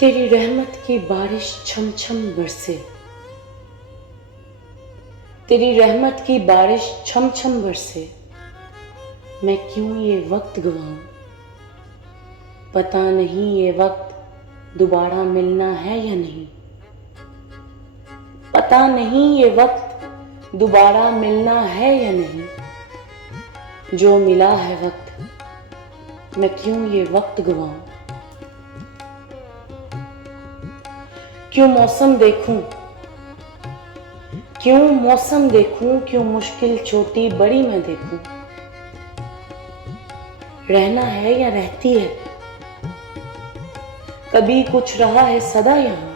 तेरी रहमत की बारिश छम छम बरसे, तेरी रहमत की बारिश छम छम बरसे। मैं क्यों ये वक्त गवाऊं, पता नहीं ये वक्त दोबारा मिलना है या नहीं। पता नहीं ये वक्त दोबारा मिलना है या नहीं। जो मिला है वक्त, मैं क्यों ये वक्त गवाऊं। क्यों मौसम देखूं, क्यों मौसम देखूं, क्यों मुश्किल छोटी बड़ी मैं देखूं। रहना है या रहती है, कभी कुछ रहा है सदा यहां।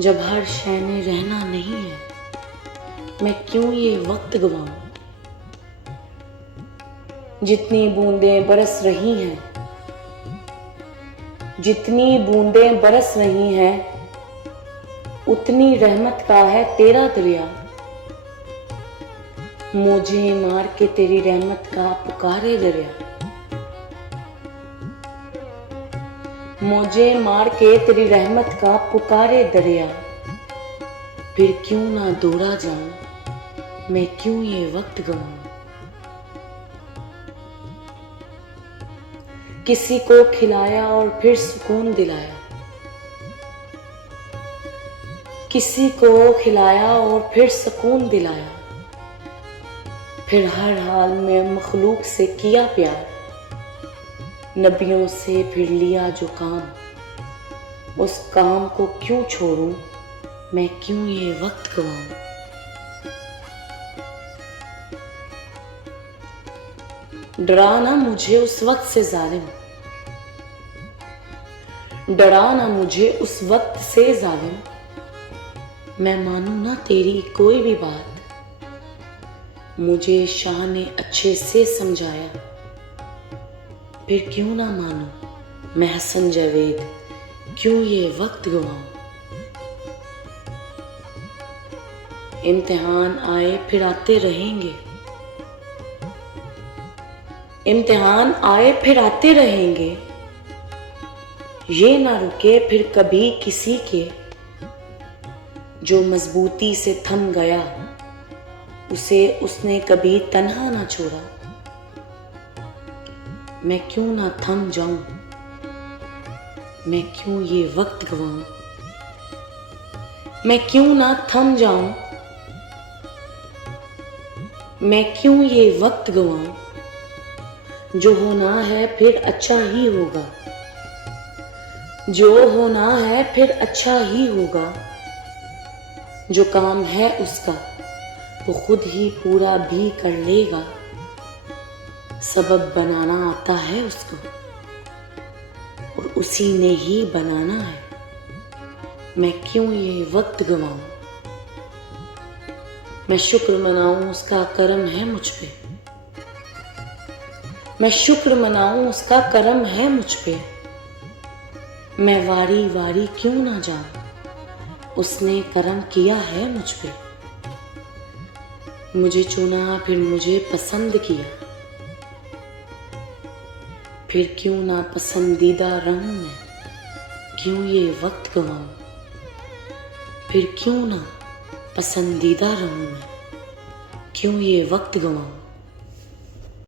जब हर शय में रहना नहीं है, मैं क्यों ये वक्त गवाऊं। जितनी बूंदें बरस रही हैं, जितनी बूंदें बरस रही हैं, उतनी रहमत का है तेरा दरिया। मौजें मार के तेरी रहमत का पुकारे दरिया। मौजें मार के तेरी रहमत का पुकारे दरिया। फिर क्यों ना दौड़ा जाऊं, मैं क्यों ये वक्त गवाऊं। किसी को खिलाया और फिर सुकून दिलाया, किसी को खिलाया और फिर सुकून दिलाया। फिर हर हाल में मखलूक से किया प्यार, नबियों से फिर लिया जो काम, उस काम को क्यों छोड़ूं, मैं क्यों ये वक्त गवाऊं। डरा ना मुझे उस वक्त से जालिम, डरा ना मुझे उस वक्त से जालिम। मैं मानूं ना तेरी कोई भी बात, मुझे शाह ने अच्छे से समझाया। फिर क्यों ना मानूं मैं हसन जावेद, क्यों ये वक्त गवाऊं। इम्तिहान आए फिर आते रहेंगे, इम्तिहान आए फिर आते रहेंगे। ये ना रुके फिर कभी किसी के, जो मजबूती से थम गया उसे उसने कभी तन्हा ना छोड़ा। मैं क्यों ना थम जाऊं, मैं क्यों ये वक्त गवाऊं। मैं क्यों ना थम जाऊं, मैं क्यों ये वक्त गवाऊं। जो होना है फिर अच्छा ही होगा, जो होना है फिर अच्छा ही होगा। जो काम है उसका वो खुद ही पूरा भी कर लेगा। सबब बनाना आता है उसको और उसी ने ही बनाना है। मैं क्यों ये वक्त गवाऊं। मैं शुक्र मनाऊं उसका करम है मुझ पे, मैं शुक्र मनाऊं उसका करम है मुझ पे। मैं वारी वारी क्यों ना जाऊं, उसने करम किया है मुझ पे। मुझे चुना फिर मुझे पसंद किया, फिर क्यों ना पसंदीदा रहूं मैं, क्यों ये वक्त गवाऊं। फिर क्यों ना पसंदीदा रहूं मैं, क्यों ये वक्त गवाऊं।